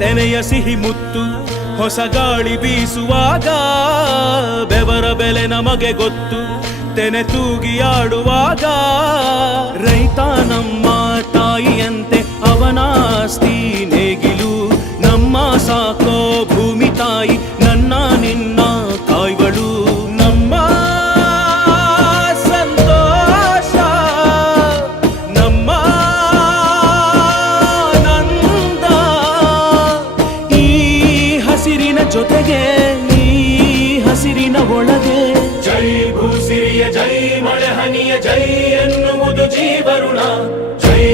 ತೆನೆಯ ಸಿಹಿ ಮುತ್ತು ಹೊಸ ಗಾಳಿ ಬೀಸುವಾಗ ಬೆವರ ಬೆಲೆ ನಮಗೆ ಗೊತ್ತು ತೆನೆ ತೂಗಿ ಆಡುವಾಗ ರೈತ ನಮ್ಮ ತಾಯಿಯಂತೆ ಅವನಾಸ್ತಿ ನೇಗಿಲು ನಮ್ಮ ಸಾಕೋ ಭೂಮಿ ತಾಯಿ ನನ್ನ ನಿನ್ನ ಕಾಯ್ವಳು ನಮ್ಮ ಸಂತೋಷ ನಮ್ಮ ನಂದ ಈ ಹಸಿರಿನ ಜೊತೆಗೆ ಈ ಹಸಿರಿನ ಒಳಗೆ ಜೈ ಭೂಸಿರಿಯ ಜೈ ಮಳೆ ಹನಿಯ ಜೈ ಎನ್ನುವುದು ಜೀವರುಣ ಜೈ